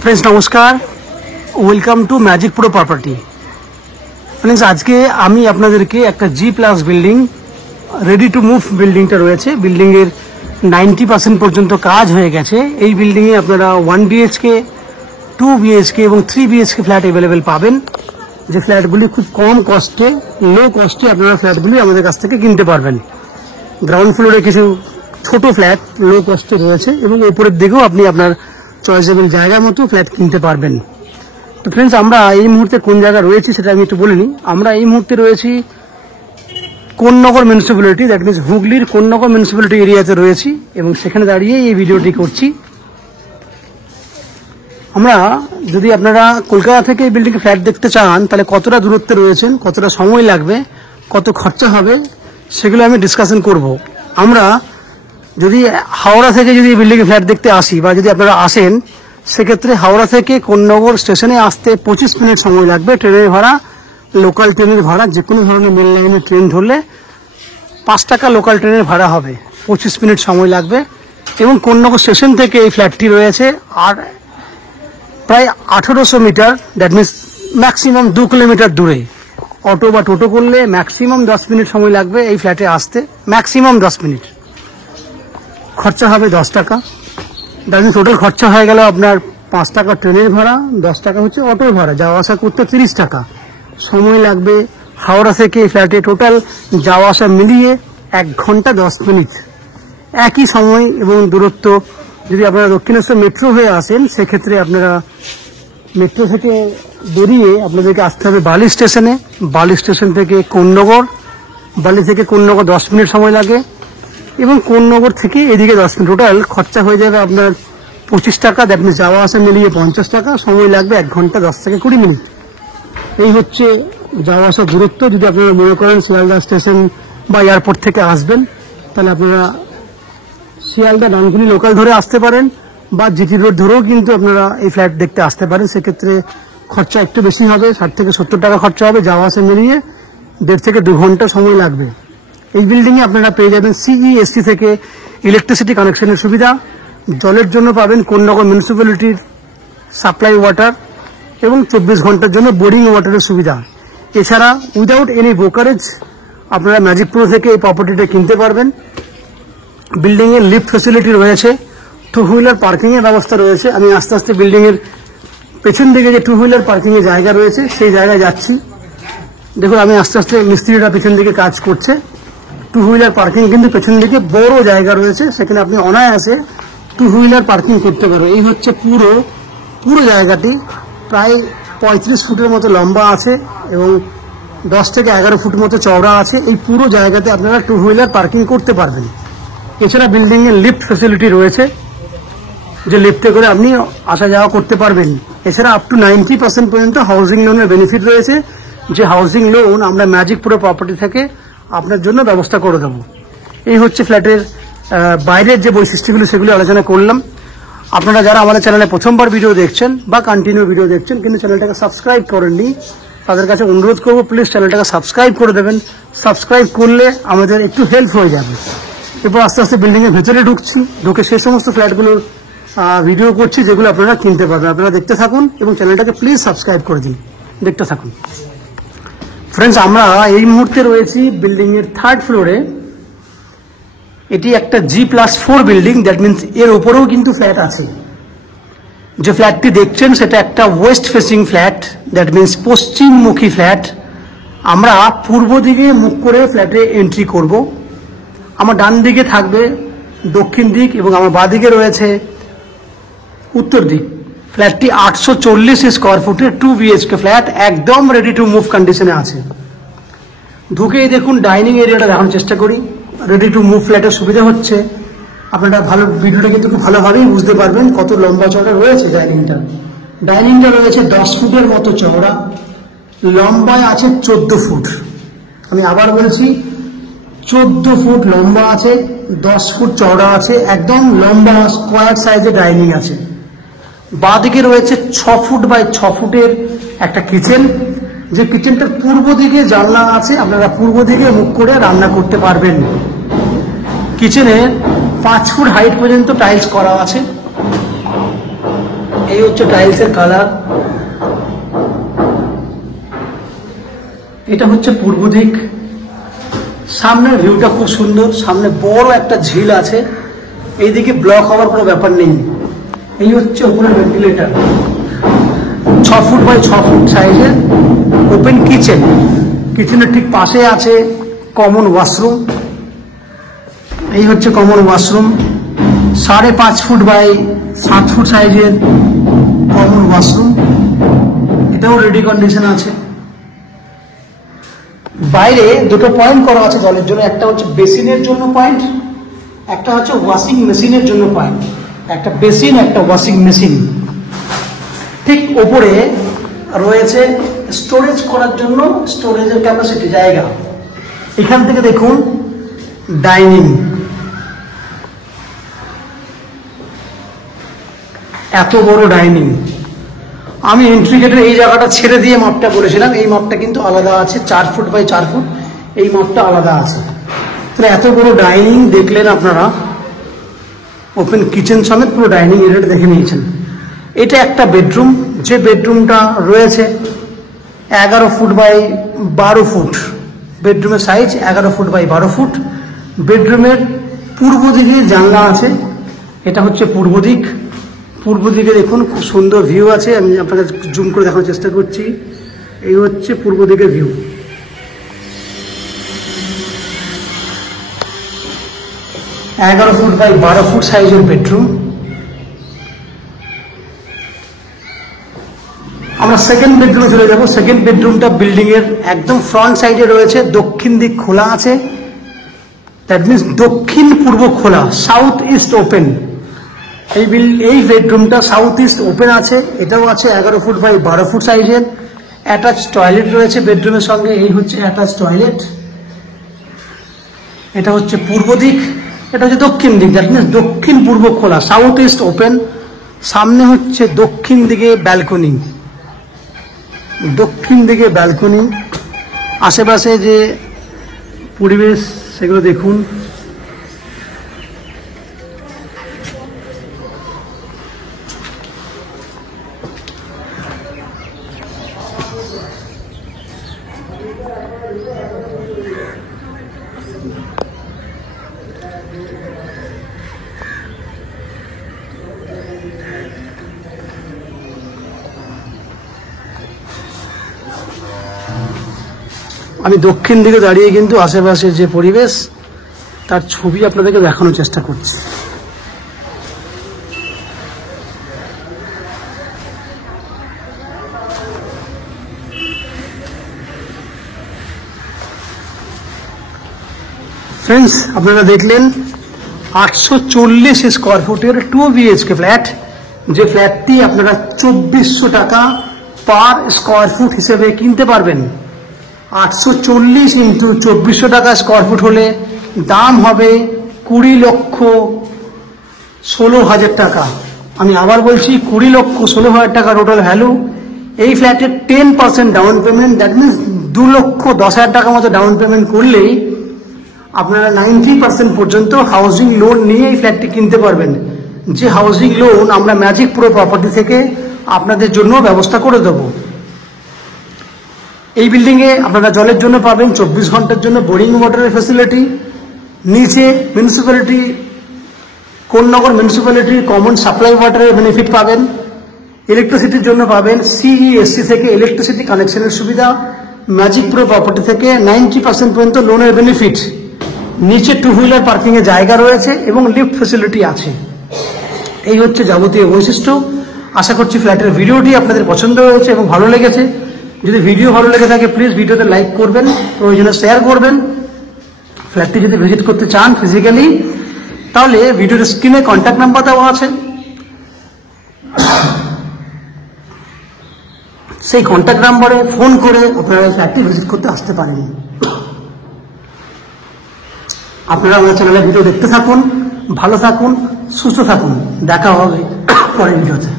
Friends नमस्कार, welcome to Magic Pro Property. Friends आज के आमी आपनादेरके एक G+ building ready to move बिल्डिंगटा रयेछे। बिल्डिंगेर 90% पर्यन्त काज हये गेछे। एई बिल्डिंगे आपनारा 1 BHK 2 BHK এবং 3 BHK फ्लैट अवेलेबल पाबेन। जे फ्लैटगुली खूब कम कस्टे लो कस्टे आपनारा फ्लैटगुली आमादेर काछ थेके किनते पारबेन। ग्राउंड फ्लोरे किछु छोटो फ्लैट लो कस्टे रयेछे এবং উপরের দিকেও আপনি আপনার চয়েসেবল জায়গা মতো ফ্ল্যাট কিনতে পারবেন। তো फ्रेंड्स আমরা এই মুহূর্তে কোন জায়গা রয়েছি সেটা আমি একটু বলে নিই। আমরা এই মুহূর্তে রয়েছি কোন্নগর মিউনিসিপ্যালিটি, দ্যাট মিন্স হুগলির কোন্নগর মিউনিসিপ্যালিটি এরিয়াতে রয়েছি এবং সেখানে দাঁড়িয়ে এই ভিডিওটি করছি। আমরা যদি আপনারা কলকাতা থেকে এই বিল্ডিং ফ্ল্যাট দেখতে চান তাহলে কতটা দূরত্বে রয়েছেন, কতটা সময় লাগবে, কত খরচা হবে সেগুলো আমি ডিসকাশন করব। আমরা যদি হাওড়া থেকে যদি বিল্ডিং ফ্ল্যাট দেখতে আসি বা যদি আপনারা আসেন সেক্ষেত্রে হাওড়া থেকে কোন্নগর স্টেশনে আসতে 25 মিনিট সময় লাগবে। ট্রেনের ভাড়া, লোকাল ট্রেনের ভাড়া, যে কোনো ধরনের মেল লাইনের ট্রেন ধরলে 5 টাকা লোকাল ট্রেনের ভাড়া হবে। 25 মিনিট সময় লাগবে এবং কোন্নগর স্টেশন থেকে এই ফ্ল্যাটটি রয়েছে আর প্রায় 1800 মিটার, দ্যাট মিন্স ম্যাক্সিমাম 2 কিলোমিটার দূরে। অটো বা টোটো করলে ম্যাক্সিমাম 10 মিনিট সময় লাগবে এই ফ্ল্যাটে আসতে, ম্যাক্সিমাম 10 মিনিট। খরচা হবে 10 টাকা। দ্যাট মিন্স টোটাল খরচা হয়ে গেল আপনার 5 টাকা ট্রেনের ভাড়া, 10 টাকা হচ্ছে অটোর ভাড়া, যাওয়া আসা করতে 30 টাকা। সময় লাগবে হাওড়া থেকে ফ্ল্যাটে টোটাল যাওয়া আসা মিলিয়ে 1 ঘন্টা 10 মিনিট। একই সময় এবং দূরত্ব যদি আপনারা দক্ষিণেশ্বর মেট্রো হয়ে আসেন সেক্ষেত্রে আপনারা মেট্রো থেকে বেরিয়ে আপনাদেরকে আসতে হবে বালি স্টেশনে। বালি স্টেশন থেকে কোন্নগর, বালি থেকে কোন্নগর 10 মিনিট সময় লাগে এবং কোন্নগর থেকে এদিকে 10 মিনিট। টোটাল খরচা হয়ে যাবে আপনার 25 টাকা, দ্যাট মিন্স যাওয়া আসা মিলিয়ে 50 টাকা। সময় লাগবে 1 ঘন্টা 10 থেকে 20 মিনিট। এই হচ্ছে যাওয়া আসার দূরত্ব। যদি আপনারা মনে করেন শিয়ালদা স্টেশন বা এয়ারপোর্ট থেকে আসবেন তাহলে আপনারা শিয়ালদা ডানকুনি লোকাল ধরে আসতে পারেন বা জিটি রোড ধরেও কিন্তু আপনারা এই ফ্ল্যাট দেখতে আসতে পারেন। সেক্ষেত্রে খরচা একটু বেশি হবে, 60 থেকে 70 টাকা খরচা হবে। যাওয়া আসা মিলিয়ে 1.5 থেকে 2 ঘন্টা সময় লাগবে। এই বিল্ডিংয়ে আপনারা পেয়ে যাবেন CESC থেকে ইলেকট্রিসিটি কানেকশনের সুবিধা, জলের জন্য পাবেন কোন্নগর মিউনিসিপ্যালিটির সাপ্লাই ওয়াটার এবং 24 ঘন্টার জন্য বোরিং ওয়াটারের সুবিধা। এছাড়া উইদাউট এনি ব্রোকারেজ আপনারা ম্যাজিক প্রো থেকে এই প্রপার্টিটা কিনতে পারবেন। বিল্ডিংয়ে লিফট ফ্যাসিলিটি রয়েছে, 2 হুইলার পার্কিংয়ের ব্যবস্থা রয়েছে। আমি আস্তে আস্তে বিল্ডিংয়ের পেছন দিকে যে 2 হুইলার পার্কিংয়ের জায়গা রয়েছে সেই জায়গায় যাচ্ছি। দেখুন আমি আস্তে আস্তে মিস্ত্রিরা পেছন দিকে কাজ করছে। 2 হুইলার পার্কিং কিন্তু পেছন দিকে বড় জায়গা রয়েছে, সেখানে আপনি অনায়াসে 2 হুইলার পার্কিং করতে পারবেন। এই হচ্ছে পুরো জায়গাটি প্রায় 35 ফুটের মতো লম্বা আছে এবং 10 থেকে 11 ফুট মতো চওড়া আছে। এই পুরো জায়গাতে আপনারা 2 হুইলার পার্কিং করতে পারবেন। এছাড়া বিল্ডিংয়ে লিফট ফ্যাসিলিটি রয়েছে, যে লিফটে করে আপনি আসা যাওয়া করতে পারবেন। এছাড়া আপ টু 90% পর্যন্ত হাউজিং লোনের বেনিফিট রয়েছে, যে হাউজিং লোন আমরা ম্যাজিক প্রো প্রপার্টি থেকে আপনার জন্য ব্যবস্থা করে দেবো। এই হচ্ছে ফ্ল্যাটের বাইরের যে বৈশিষ্ট্যগুলো সেগুলো আলোচনা করলাম। আপনারা যারা আমাদের চ্যানেলে প্রথমবার ভিডিও দেখছেন বা কন্টিনিউ ভিডিও দেখছেন কিন্তু চ্যানেলটাকে সাবস্ক্রাইব করেননি, তাদের কাছে অনুরোধ করবো প্লিজ চ্যানেলটাকে সাবস্ক্রাইব করে দেবেন। সাবস্ক্রাইব করলে আমাদের একটু হেল্প হয়ে যাবে। এরপর আস্তে আস্তে বিল্ডিংয়ের ভেতরে ঢুকে সেই সমস্ত ফ্ল্যাটগুলোর ভিডিও করছি যেগুলো আপনারা কিনতে পারবেন। আপনারা দেখতে থাকুন এবং চ্যানেলটাকে প্লিজ সাবস্ক্রাইব করে দিন, দেখতে থাকুন। ফ্রেন্ডস আমরা এই মুহূর্তে রয়েছি বিল্ডিংয়ের 3rd ফ্লোরে। এটি একটা G+4 বিল্ডিং, দ্যাট মিন্স এর উপরেও কিন্তু ফ্ল্যাট আছে। যে ফ্ল্যাটটি দেখছেন সেটা একটা west facing flat, that means পশ্চিমমুখী ফ্ল্যাট। আমরা পূর্ব দিকে মুখ করে ফ্ল্যাটে এন্ট্রি করব। আমার ডান দিকে থাকবে দক্ষিণ দিক এবং আমার বাঁ দিকে রয়েছে উত্তর দিক। ফ্ল্যাটটি 840 স্কোয়ার ফুটের 2 BHK ফ্ল্যাট, একদম রেডি টু মুভ কন্ডিশনে আছে। ঢুকেই দেখুন ডাইনিং এরিয়াটা দেখানোর চেষ্টা করি। রেডি টু মুভ ফ্ল্যাটের সুবিধা হচ্ছে আপনারা ভালো ভিডিওটা কিন্তু খুব ভালোভাবেই বুঝতে পারবেন কত লম্বা চওড়া রয়েছে ডাইনিংটা। ডাইনিংটা রয়েছে 10 ফুটের মতো চওড়া, লম্বায় আছে 14 ফুট। আমি আবার বলছি 14 ফুট লম্বা আছে, 10 ফুট চওড়া আছে, একদম লম্বা স্কোয়ার সাইজের ডাইনিং আছে। বাঁদিকে রয়েছে 6 ফুট বাই 6 ফুটের একটা কিচেন, যে কিচেনটার পূর্ব দিকে জানলা আছে, আপনারা পূর্ব দিকে মুখ করে রান্না করতে পারবেন। কিচেনে 5 ফুট হাইট পর্যন্ত টাইলস করা আছে। এই হচ্ছে টাইলসের কালার। এটা হচ্ছে পূর্ব দিক। সামনের ভিউটা খুব সুন্দর, সামনে বড় একটা ঝিল আছে, এইদিকে ব্লক হওয়ার কোনো ব্যাপার নেই। এই হচ্ছে উপরে ভেন্টিলেটর, 6 ফুট বাই 6 ফুট সাইজের ওপেন কিচেন। কিচেনের ঠিক পাশে আছে কমন ওয়াশরুম। এই হচ্ছে common washroom, 5.5 feet by 7 feet সাইজের কমন ওয়াশরুম। এটাও রেডি কন্ডিশন আছে। বাইরে দুটো পয়েন্ট করা আছে জলের জন্য, একটা হচ্ছে বেসিনের জন্য পয়েন্ট, একটা হচ্ছে ওয়াশিং মেশিনের জন্য পয়েন্ট। একটা বেসিন, একটা ওয়াশিং মেশিন। ঠিক ওপরে রয়েছে স্টোরেজ করার জন্য স্টোরেজের ক্যাপাসিটি, জায়গা। এখান থেকে দেখুন ডাইনিং, এত বড় ডাইনিং। আমি এন্ট্রি গেটের এই জায়গাটা ছেড়ে দিয়ে মাপটা বলেছিলাম, এই মাপটা কিন্তু আলাদা আছে, 4 ফুট বাই 4 ফুট, এই মাপটা আলাদা আছে। তাহলে এত বড় ডাইনিং দেখলেন আপনারা, ওপেন কিচেন সমেত পুরো ডাইনিং এরিয়াটা দেখে নিয়েছেন। এটা একটা বেডরুম, যে বেডরুমটা রয়েছে 11 ফুট বাই 12 ফুট। বেডরুমের সাইজ 11 ফুট বাই 12 ফুট। বেডরুমের পূর্ব দিকে জানলা আছে, এটা হচ্ছে পূর্ব দিক। পূর্ব দিকে দেখুন খুব সুন্দর ভিউ আছে, আমি আপনাকে জুম করে দেখানোর চেষ্টা করছি। এই হচ্ছে পূর্ব দিকের ভিউ। এগারো ফুট বাই 12 ফুট সাইজের বেডরুম। আমরা সেকেন্ড বেডরুমে চলে যাব। সেকেন্ড বেডরুমটা বিল্ডিং এর একদম ফ্রন্ট সাইডে রয়েছে, দক্ষিণ দিক খোলা আছে। দ্যাট মিনস দক্ষিণ পূর্ব খোলা, সাউথ ইস্ট ওপেন। এই বেডরুমটা সাউথ ইস্ট ওপেন আছে। এটাও আছে 11 ফুট বাই 12 ফুট সাইজের। অ্যাটাচ টয়লেট রয়েছে বেডরুমের সঙ্গে। এই হচ্ছে অ্যাটাচ টয়লেট। এটা হচ্ছে পূর্ব দিক, এটা হচ্ছে দক্ষিণ দিক। দ্যাট মিনস দক্ষিণ পূর্ব খোলা, সাউথ ইস্ট ওপেন। সামনে হচ্ছে দক্ষিণ দিকে ব্যালকনি, দক্ষিণ দিকে ব্যালকনি। আশেপাশে যে পরিবেশ সেগুলো দেখুন। আমি দক্ষিণ দিকে দাঁড়িয়ে কিন্তু আশেপাশে যে পরিবেশ তার ছবি আপনাদেরকে দেখানোর চেষ্টা করছি। ফ্রেন্ডস, আপনারা দেখলেন 840 স্কোয়ার ফুটের 2 BHK ফ্ল্যাট। যে ফ্ল্যাটটি আপনারা 2400 টাকা পার স্কোয়ার ফুট হিসেবে কিনতে পারবেন। 840 ইন্টু 2400 টাকা স্কোয়ার ফুট হলে দাম হবে 20,16,000 টাকা। আমি আবার বলছি 20,16,000 টাকা টোটাল ভ্যালু। এই ফ্ল্যাটের 10% ডাউন পেমেন্ট, দ্যাট মিনস 2,10,000 টাকা মতো ডাউন পেমেন্ট করলেই আপনারা 90% পর্যন্ত হাউজিং লোন নিয়ে এই ফ্ল্যাটটি কিনতে পারবেন। যে হাউজিং লোন আমরা ম্যাজিক প্রো প্রপার্টি থেকে আপনাদের জন্য ব্যবস্থা করে দেবো। এই বিল্ডিংয়ে আপনারা জলের জন্য পাবেন 24 ঘন্টার জন্য বোরিং ওয়াটারের ফ্যাসিলিটি। নিচে মিউনিসিপ্যালিটি, কোন্নগর মিউনিসিপ্যালিটির কমন সাপ্লাই ওয়াটারের বেনিফিট পাবেন। ইলেকট্রিসিটির জন্য পাবেন CESC থেকে ইলেকট্রিসিটি কানেকশনের সুবিধা। ম্যাজিক প্রো প্রপার্টি থেকে 90% পর্যন্ত লোনের বেনিফিট। নিচে 2 হুইলার পার্কিংয়ের জায়গা রয়েছে এবং লিফট ফ্যাসিলিটি আছে। এই হচ্ছে যাবতীয় বৈশিষ্ট্য। আশা করছি ফ্ল্যাটের ভিডিওটি আপনাদের পছন্দ হয়েছে এবং ভালো লেগেছে। যদি ভিডিও ভালো লেগে থাকে প্লিজ ভিডিওতে লাইক করবেন, প্রয়োজনে শেয়ার করবেন। ফ্ল্যাটটি যদি ভিজিট করতে চান ফিজিক্যালি, তাহলে ভিডিওর স্ক্রিনে কন্ট্যাক্ট নাম্বার দেওয়া আছে, সেই কন্ট্যাক্ট নাম্বারে ফোন করে আপনারা ফ্ল্যাটটি ভিজিট করতে আসতে পারেন। আপনারা আমাদের চ্যানেলে ভিডিও দেখতে থাকুন, ভালো থাকুন, সুস্থ থাকুন। দেখা হবে পরের ভিডিওতে।